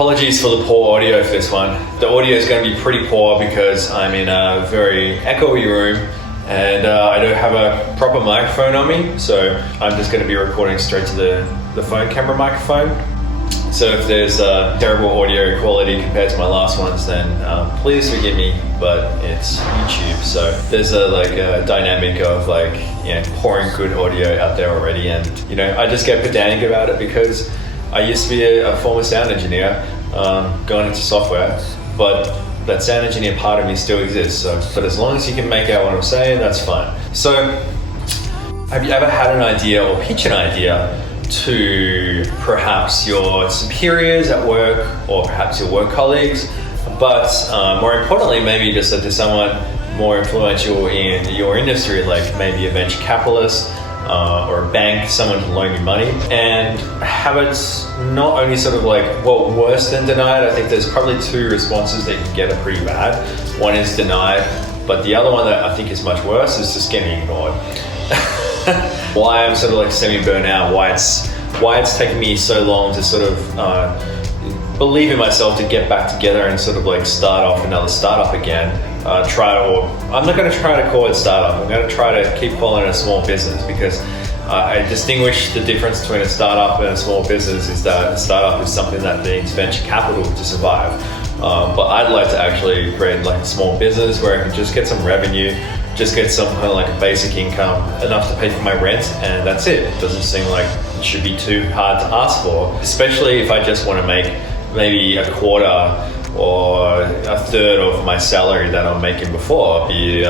Apologies for the poor audio for this one. The audio is going to be pretty poor because I'm in a very echoey room and I don't have a proper microphone on me, so I'm just going to be recording straight to the phone camera microphone. So if there's terrible audio quality compared to my last ones, then please forgive me, but it's YouTube, so there's a dynamic of pouring good audio out there already, and I just get pedantic about it because I used to be a former sound engineer, going into software, but that sound engineer part of me still exists. But as long as you can make out what I'm saying, that's fine. So, have you ever had an idea or pitch an idea to perhaps your superiors at work or perhaps your work colleagues, but more importantly, maybe just to someone more influential in your industry, like maybe a venture capitalist or a bank, someone to loan you money, and have it not only worse than denied. I think there's probably two responses that you can get are pretty bad. One is denied, but the other one that I think is much worse is just getting ignored. Why I'm semi-burnt out, why it's taken me so long to believe in myself to get back together and start off another startup again. I'm not going to try to call it startup. I'm going to try to keep calling it a small business, because I distinguish the difference between a startup and a small business is that a startup is something that needs venture capital to survive. But I'd like to actually create a small business where I can just get some revenue, just get some kind of basic income, enough to pay for my rent, and that's it. It doesn't seem like it should be too hard to ask for, especially if I just want to make maybe a quarter or a third of my salary that I'm making before, be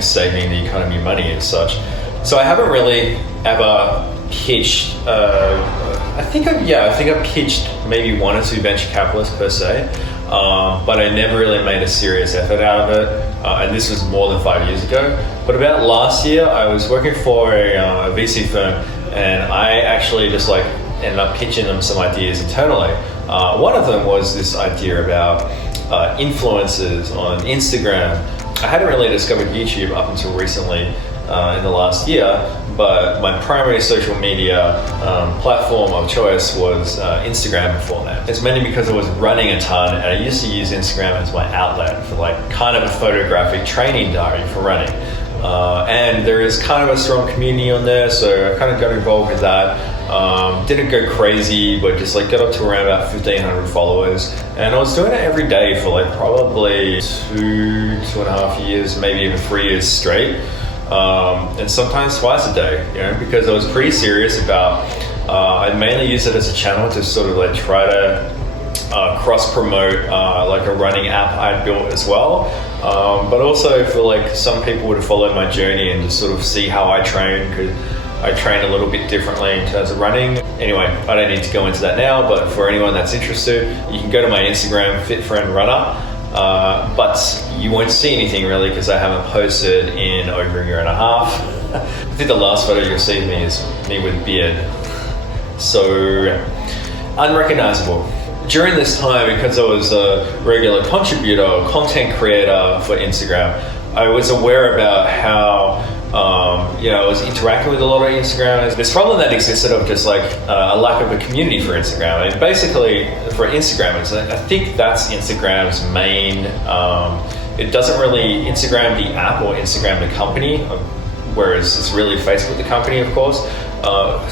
saving the economy money and such. So I haven't really ever pitched. I think I've pitched maybe one or two venture capitalists per se, but I never really made a serious effort out of it. And this was more than 5 years ago. But about last year, I was working for a VC firm, and I actually just ended up pitching them some ideas internally. One of them was this idea about influencers on Instagram. I hadn't really discovered YouTube up until recently in the last year, but my primary social media platform of choice was Instagram before that. It's mainly because I was running a ton, and I used to use Instagram as my outlet for kind of a photographic training diary for running. And there is kind of a strong community on there, so I kind of got involved with that. Didn't go crazy, but just got up to around about 1,500 followers, and I was doing it every day for probably 2.5 years, maybe even 3 years straight, and sometimes twice a day, because I was pretty serious about. I mainly used it as a channel to try to cross promote a running app I'd built as well, but also for some people to follow my journey and just see how I train, because I train a little bit differently in terms of running. Anyway, I don't need to go into that now, but for anyone that's interested, you can go to my Instagram, FitFriendRunner, but you won't see anything really because I haven't posted in over a year and a half. I think the last photo you'll see of me is me with a beard, so unrecognizable. During this time, because I was a regular contributor or content creator for Instagram, I was aware about how I was interacting with a lot of Instagrammers. This problem that existed of just a lack of a community for Instagram. And basically, for Instagrammers, I think that's Instagram's main. It doesn't really Instagram the app or Instagram the company, whereas it's really Facebook the company, of course.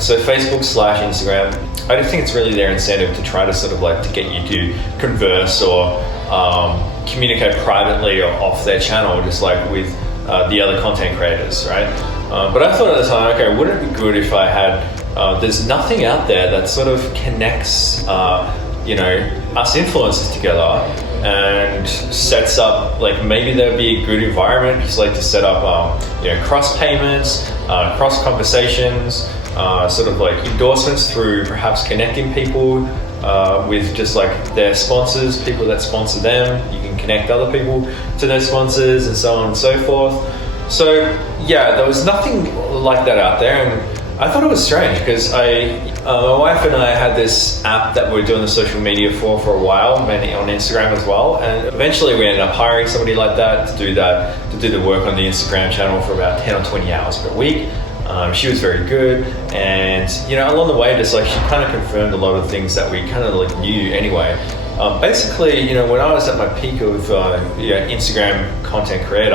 So Facebook/Instagram, I don't think it's really their incentive to try to to get you to converse or communicate privately or off their channel, just with the other content creators, right? But I thought at the time, okay, wouldn't it be good if I had, there's nothing out there that connects, us influencers together and sets up, maybe there'd be a good environment just to set up, cross payments, cross conversations, endorsements through perhaps connecting people with just their sponsors, people that sponsor them. You can connect other people to their sponsors and so on and so forth. So yeah, there was nothing like that out there, and I thought it was strange because my wife and I had this app that we were doing the social media for a while, mainly on Instagram as well, and eventually we ended up hiring somebody like that to do the work on the Instagram channel for about 10 or 20 hours per week. She was very good, and along the way, just she kind of confirmed a lot of things that we kind of knew anyway. Basically, when I was at my peak of Instagram content creator,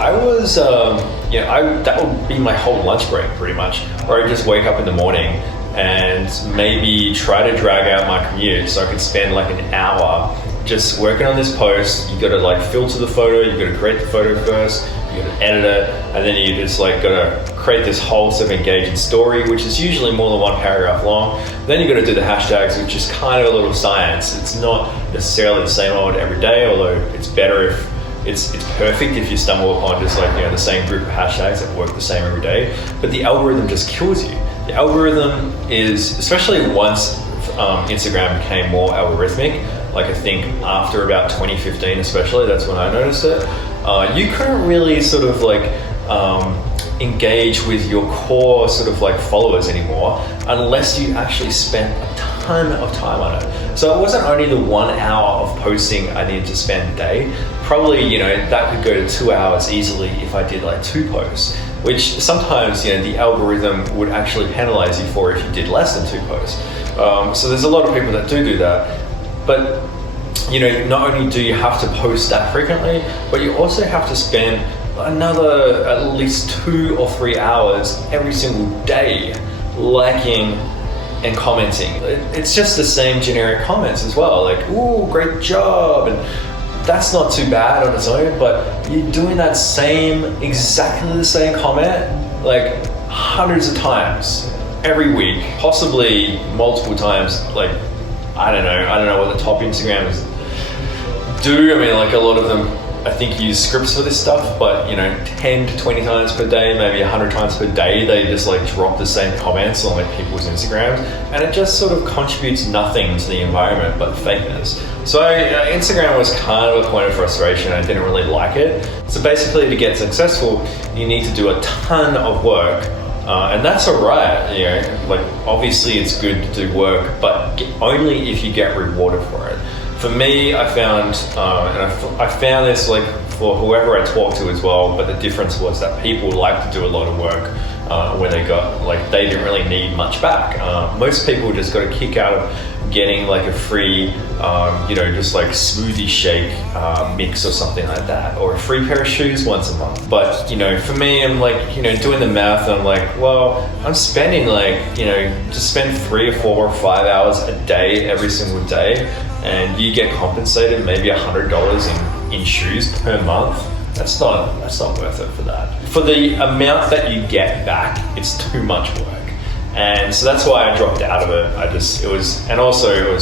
I was, that would be my whole lunch break pretty much, where I'd just wake up in the morning and maybe try to drag out my commute so I could spend like an hour just working on this post. You got to like filter the photo, you got to create the photo first, you got to edit it, and then you just like got to create this whole sort of engaging story, which is usually more than one paragraph long. Then you got to do the hashtags, which is kind of a little science. It's not necessarily the same old every day, although it's better if it's perfect if you stumble upon just like the same group of hashtags that work the same every day. But the algorithm just kills you. The algorithm is, especially once Instagram became more algorithmic, like I think after about 2015 especially, that's when I noticed it, you couldn't really sort of like engage with your core sort of like followers anymore unless you actually spent a ton of time on it. So it wasn't only the 1 hour of posting I needed to spend a day. Probably, that could go to 2 hours easily if I did like 2 posts, which sometimes, the algorithm would actually penalize you for if you did less than 2 posts. So there's a lot of people that do that. But, not only do you have to post that frequently, but you also have to spend another at least 2 or 3 hours every single day liking and commenting. It's just the same generic comments as well, like, ooh, great job, and that's not too bad on its own, but you're doing that exactly the same comment like hundreds of times every week, possibly multiple times. Like, I don't know what the top Instagrams do. I mean, like a lot of them I think use scripts for this stuff, but 10 to 20 times per day, maybe 100 times per day, they just like drop the same comments on like people's Instagrams, and it just sort of contributes nothing to the environment but fakeness. So Instagram was kind of a point of frustration. I didn't really like it. So basically, to get successful, you need to do a ton of work. And that's all right, like obviously it's good to do work, but only if you get rewarded for it. For me, I found, and I found this like for whoever I talk to as well, but the difference was that people like to do a lot of work when they didn't really need much back. Most people just got a kick out of getting like a free, just like smoothie shake mix or something like that, or a free pair of shoes once a month. But, for me, I'm like, doing the math, and I'm like, well, I'm spending like, to spend 3 or 4 or 5 hours a day every single day, and you get compensated maybe $100 in shoes per month. That's not worth it for that. For the amount that you get back, it's too much work. And so that's why I dropped out of it. It was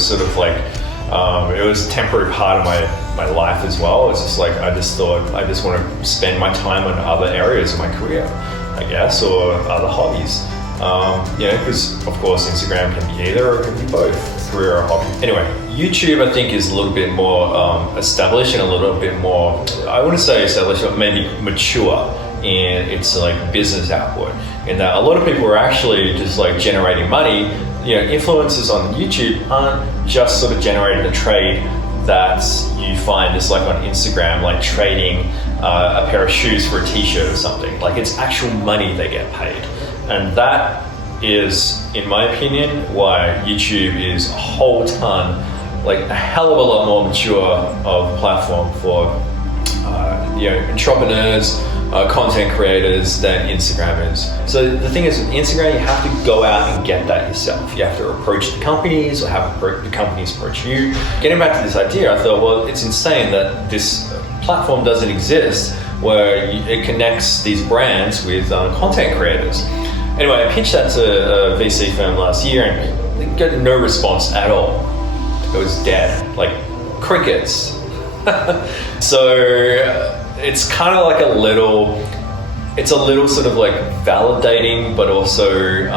sort of like, it was a temporary part of my life as well. It's just like, I just thought, I just want to spend my time on other areas of my career, I guess, or other hobbies. Because of course Instagram can be either, or it can be both, career or hobby. Anyway, YouTube I think is a little bit more established and a little bit more, I wouldn't say established, but maybe mature in its like business output, in that a lot of people are actually just like generating money. Influencers on YouTube aren't just sort of generating the trade that you find just like on Instagram, like trading a pair of shoes for a t-shirt or something. Like, it's actual money they get paid. And that is, in my opinion, why YouTube is a whole ton, like a hell of a lot more mature of platform for entrepreneurs, content creators than Instagram is. So the thing is, with Instagram, you have to go out and get that yourself. You have to approach the companies, or have the companies approach you. Getting back to this idea, I thought, well, it's insane that this platform doesn't exist where it connects these brands with content creators. Anyway, I pitched that to a VC firm last year and got no response at all. It was dead, like crickets. So it's kind of like it's a little sort of like validating, but also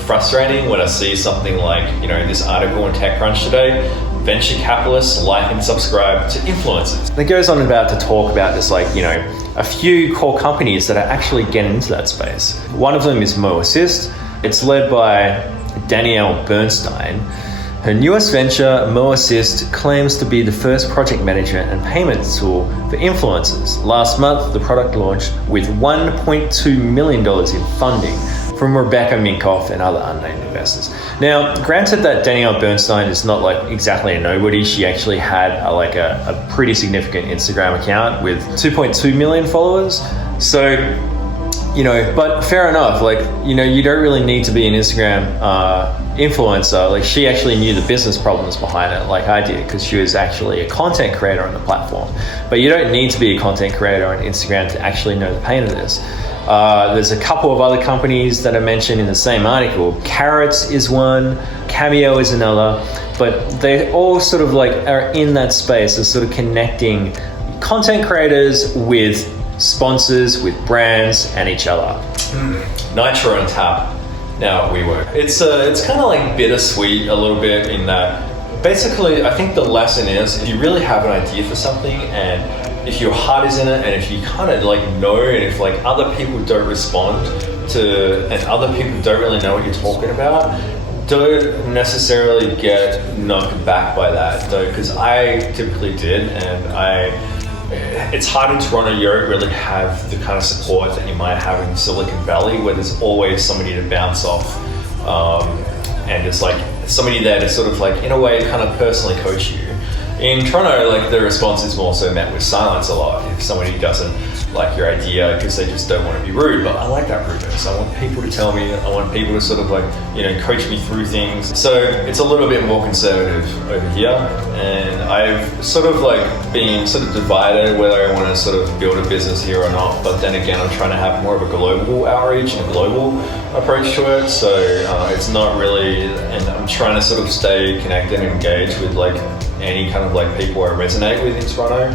frustrating when I see something like, this article in TechCrunch today, venture capitalists like and subscribe to influencers. It goes on about to talk about just like, a few core companies that are actually getting into that space. One of them is MoAssist. It's led by Danielle Bernstein. Her newest venture, MoAssist, claims to be the first project management and payments tool for influencers. Last month, the product launched with $1.2 million in funding from Rebecca Minkoff and other unnamed investors. Now, granted that Danielle Bernstein is not like exactly a nobody. She actually had a pretty significant Instagram account with 2.2 million followers. So, but fair enough. You don't really need to be an Instagram influencer. Like, she actually knew the business problems behind it, like I did, because she was actually a content creator on the platform. But you don't need to be a content creator on Instagram to actually know the pain of this. There's a couple of other companies that are mentioned in the same article. Carrots is one, Cameo is another, but they all sort of are in that space of sort of connecting content creators with sponsors, with brands, and each other. Nitro on tap. Now we work. It's kind of bittersweet a little bit in that basically I think the lesson is if you really have an idea for something and if your heart is in it and if you kind of know and if other people don't respond to and other people don't really know what you're talking about, don't necessarily get knocked back by that though, because I typically did, and it's hard in Toronto. You don't really have the kind of support that you might have in Silicon Valley, where there's always somebody to bounce off, and it's somebody there to sort of in a way kind of personally coach you. In Toronto, the response is more so met with silence a lot if somebody doesn't like your idea because they just don't want to be rude. But I like that rudeness. I want people to tell me. I want people to sort of coach me through things. So it's a little bit more conservative over here, and I've sort of been sort of divided whether I want to sort of build a business here or not. But then again, I'm trying to have more of a global outreach and a global approach to it. So it's not really, and I'm trying to sort of stay connected and engaged with any kind of people I resonate with in Toronto.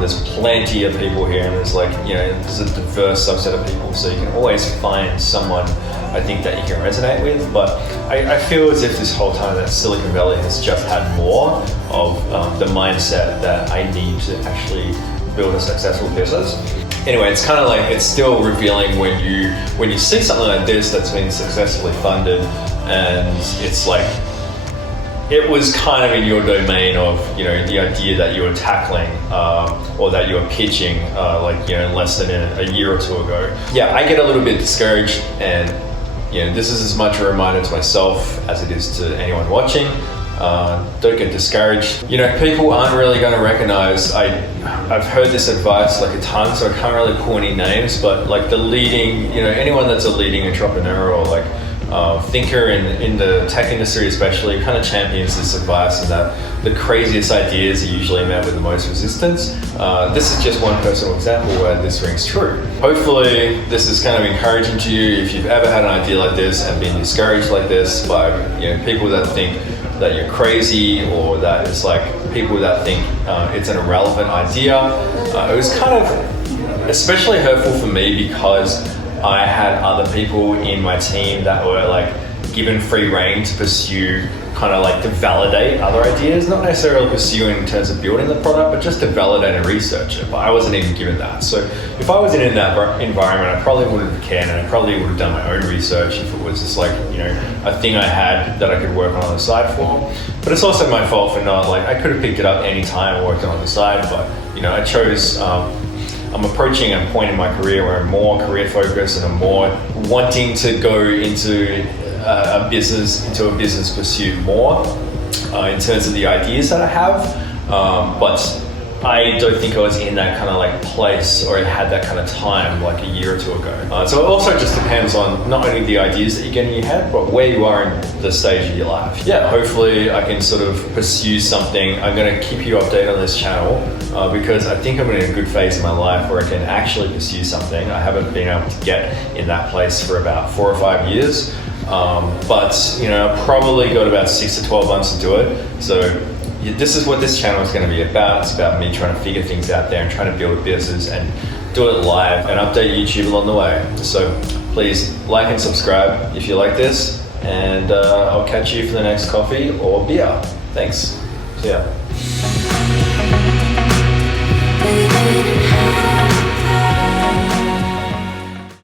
There's plenty of people here, and there's there's a diverse subset of people, so you can always find someone I think that you can resonate with. But I feel as if this whole time that Silicon Valley has just had more of the mindset that I need to actually build a successful business. Anyway, it's kind of it's still revealing when you see something like this that's been successfully funded, and it's it was kind of in your domain of, the idea that you were tackling or that you were pitching less than a year or two ago. Yeah, I get a little bit discouraged, and this is as much a reminder to myself as it is to anyone watching. Don't get discouraged. People aren't really going to recognize, I've heard this advice a ton, so I can't really pull any names, but the leading, anyone that's a leading entrepreneur or thinker in the tech industry especially kind of champions this advice, and that the craziest ideas are usually met with the most resistance. This is just one personal example where this rings true. Hopefully this is kind of encouraging to you if you've ever had an idea like this and been discouraged like this by people that think that you're crazy, or that it's people that think it's an irrelevant idea. It was kind of especially hurtful for me because I had other people in my team that were given free rein to pursue kind of to validate other ideas, not necessarily pursue in terms of building the product, but just to validate and research it. But I wasn't even given that. So if I wasn't in that environment, I probably wouldn't have cared, and I probably would have done my own research if it was just a thing I had that I could work on the side for. But it's also my fault for not I could have picked it up any time and worked on the side, but I chose I'm approaching a point in my career where I'm more career focused and I'm more wanting to go into a business pursuit more in terms of the ideas that I have. But I don't think I was in that kind of place, or had that kind of time a year or two ago. So it also just depends on not only the ideas that you get in your head, but where you are in the stage of your life. Yeah, hopefully I can sort of pursue something. I'm going to keep you updated on this channel because I think I'm in a good phase in my life where I can actually pursue something. I haven't been able to get in that place for about 4 or 5 years. But I've probably got about 6 to 12 months to do it. So this is what this channel is going to be about. It's about me trying to figure things out there and trying to build a business and do it live and update YouTube along the way. So please like and subscribe if you like this, and I'll catch you for the next coffee or beer. Thanks. See ya.